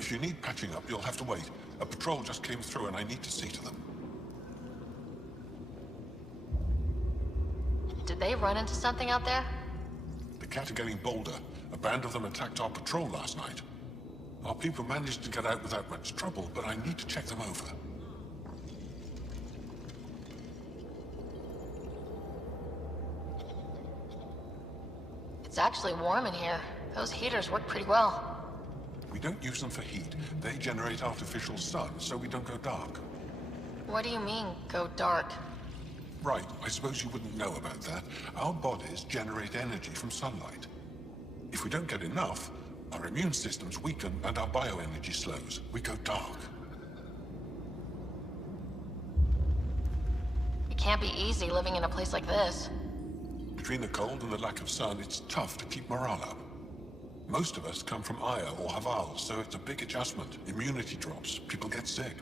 If you need patching up, you'll have to wait. A patrol just came through and I need to see to them. Did they run into something out there? The Cat are getting bolder. A band of them attacked our patrol last night. Our people managed to get out without much trouble, but I need to check them over. It's actually warm in here. Those heaters work pretty well. We don't use them for heat. They generate artificial sun, so we don't go dark. What do you mean, go dark? Right, I suppose you wouldn't know about that. Our bodies generate energy from sunlight. If we don't get enough, our immune systems weaken and our bioenergy slows. We go dark. It can't be easy living in a place like this. Between the cold and the lack of sun, it's tough to keep morale up. Most of us come from Aya or Haval, so it's a big adjustment. Immunity drops, people get sick.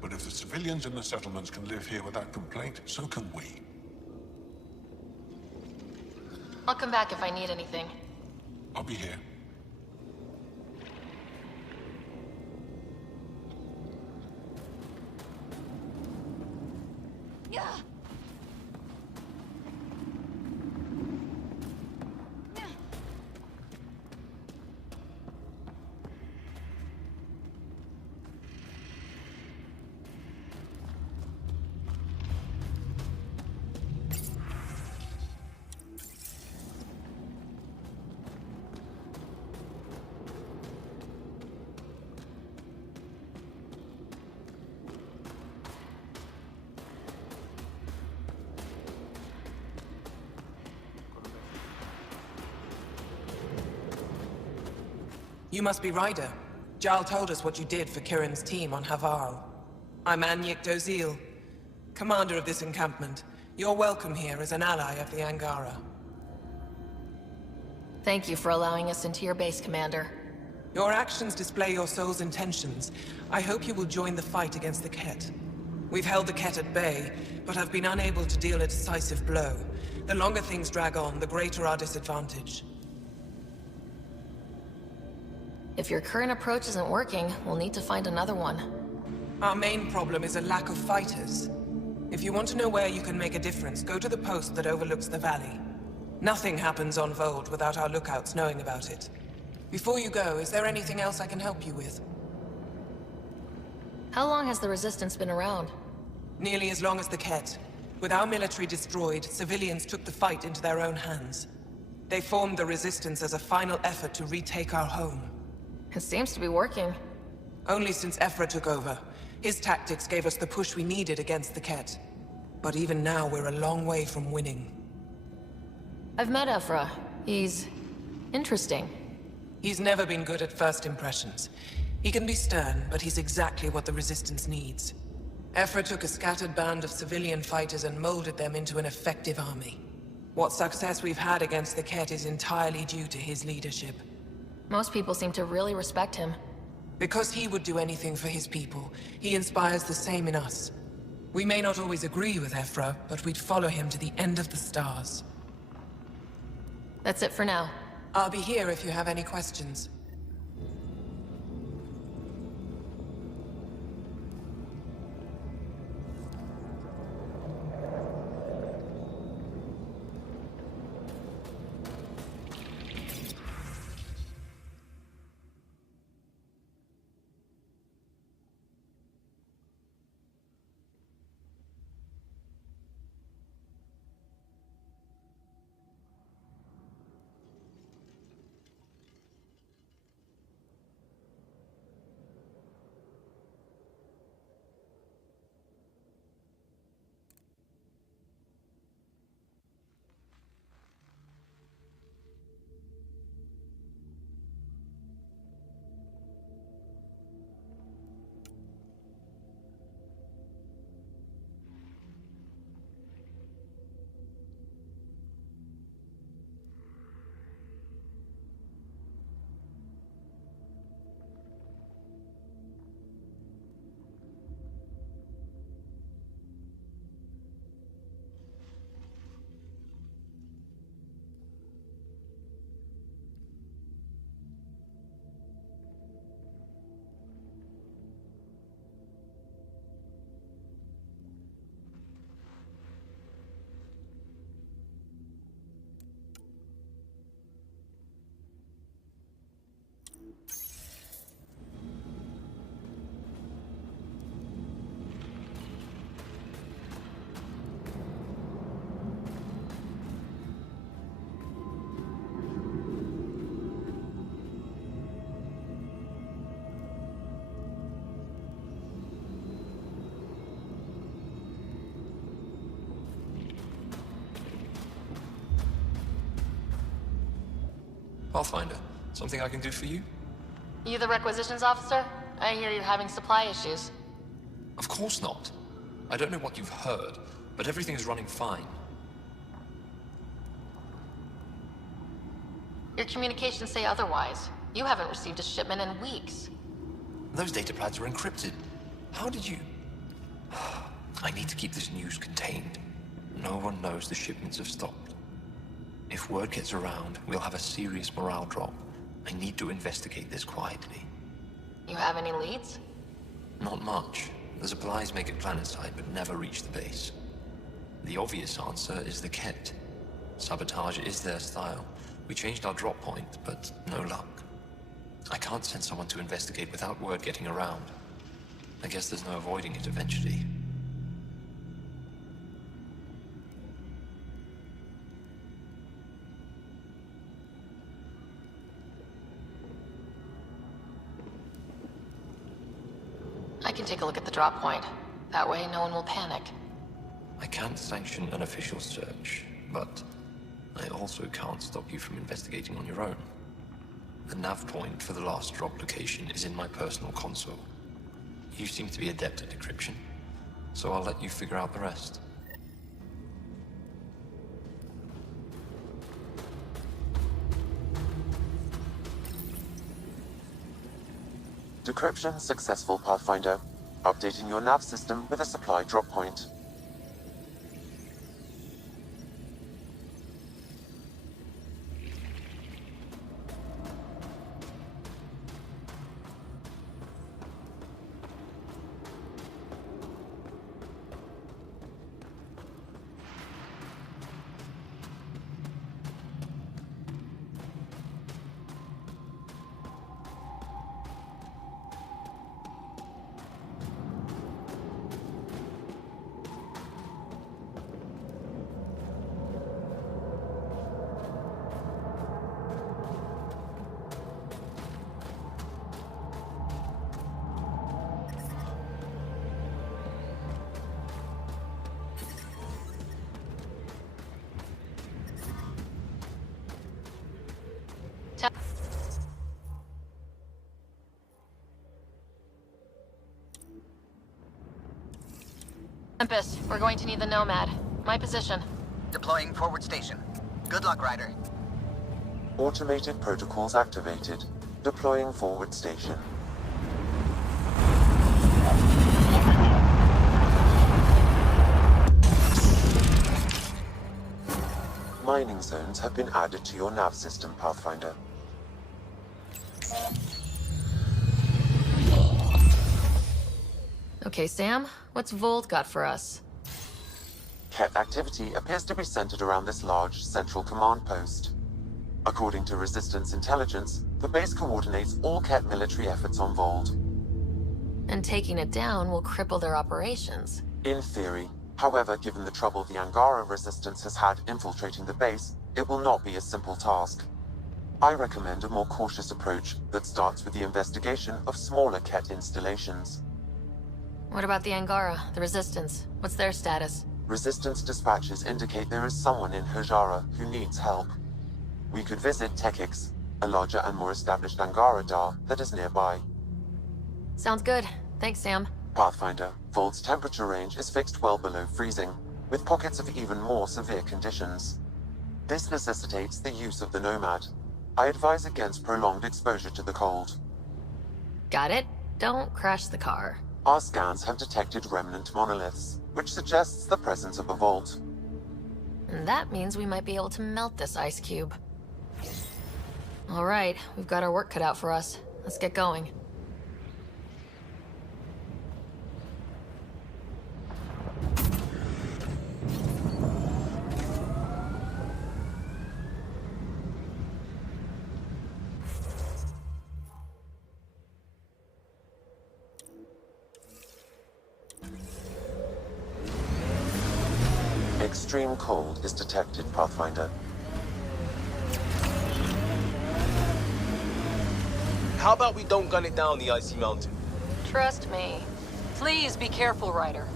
But if the civilians in the settlements can live here without complaint, so can we. I'll come back if I need anything. I'll be here. Yeah. You must be Ryder. Jarl told us what you did for Kirin's team on Haval. I'm Anyek Dozil, commander of this encampment. You're welcome here as an ally of the Angara. Thank you for allowing us into your base, Commander. Your actions display your soul's intentions. I hope you will join the fight against the Ket. We've held the Ket at bay, but have been unable to deal a decisive blow. The longer things drag on, the greater our disadvantage. If your current approach isn't working, we'll need to find another one. Our main problem is a lack of fighters. If you want to know where you can make a difference, go to the post that overlooks the valley. Nothing happens on Vold without our lookouts knowing about it. Before you go, is there anything else I can help you with? How long has the Resistance been around? Nearly as long as the Ket. With our military destroyed, civilians took the fight into their own hands. They formed the Resistance as a final effort to retake our home. It seems to be working. Only since Ephra took over. His tactics gave us the push we needed against the Ket. But even now, we're a long way from winning. I've met Ephra. He's interesting. He's never been good at first impressions. He can be stern, but he's exactly what the Resistance needs. Ephra took a scattered band of civilian fighters and molded them into an effective army. What success we've had against the Ket is entirely due to his leadership. Most people seem to really respect him. Because he would do anything for his people, he inspires the same in us. We may not always agree with Ephra, but we'd follow him to the end of the stars. That's it for now. I'll be here if you have any questions. Pathfinder, something I can do for you? You the requisitions officer? I hear you're having supply issues. Of course not. I don't know what you've heard, but everything is running fine. Your communications say otherwise. You haven't received a shipment in weeks. Those data pads are encrypted. How did you... I need to keep this news contained. No one knows the shipments have stopped. If word gets around, we'll have a serious morale drop. I need to investigate this quietly. You have any leads? Not much. The supplies make it planetside, but never reach the base. The obvious answer is the Ket. Sabotage is their style. We changed our drop point, but no luck. I can't send someone to investigate without word getting around. I guess there's no avoiding it eventually. I can take a look at the drop point. That way, no one will panic. I can't sanction an official search, but I also can't stop you from investigating on your own. The nav point for the last drop location is in my personal console. You seem to be adept at decryption, so I'll let you figure out the rest. Decryption successful, Pathfinder. Updating your nav system with a supply drop point. Tempest, we're going to need the Nomad. My position. Deploying forward station. Good luck, Ryder. Automated protocols activated. Deploying forward station. Mining zones have been added to your nav system, Pathfinder. Okay, Sam, what's Vold got for us? Ket activity appears to be centered around this large central command post. According to Resistance intelligence, the base coordinates all Ket military efforts on Vold. And taking it down will cripple their operations. In theory. However, given the trouble the Angara Resistance has had infiltrating the base, it will not be a simple task. I recommend a more cautious approach that starts with the investigation of smaller Ket installations. What about the Angara, the Resistance? What's their status? Resistance dispatches indicate there is someone in Hajara who needs help. We could visit Tekix, a larger and more established Angara Dar that is nearby. Sounds good. Thanks, Sam. Pathfinder, Vold's temperature range is fixed well below freezing, with pockets of even more severe conditions. This necessitates the use of the Nomad. I advise against prolonged exposure to the cold. Got it. Don't crash the car. Our scans have detected remnant monoliths, which suggests the presence of a vault. And that means we might be able to melt this ice cube. All right, we've got our work cut out for us. Let's get going. Extreme cold is detected, Pathfinder. How about we don't gun it down the icy mountain? Trust me. Please be careful, Ryder.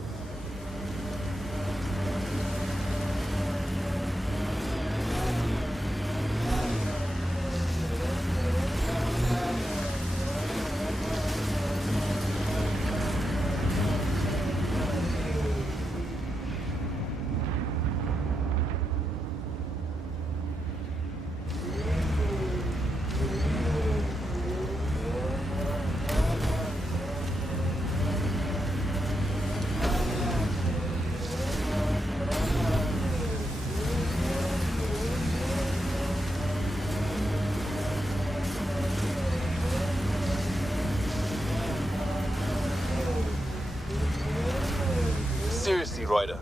Seriously, Ryder,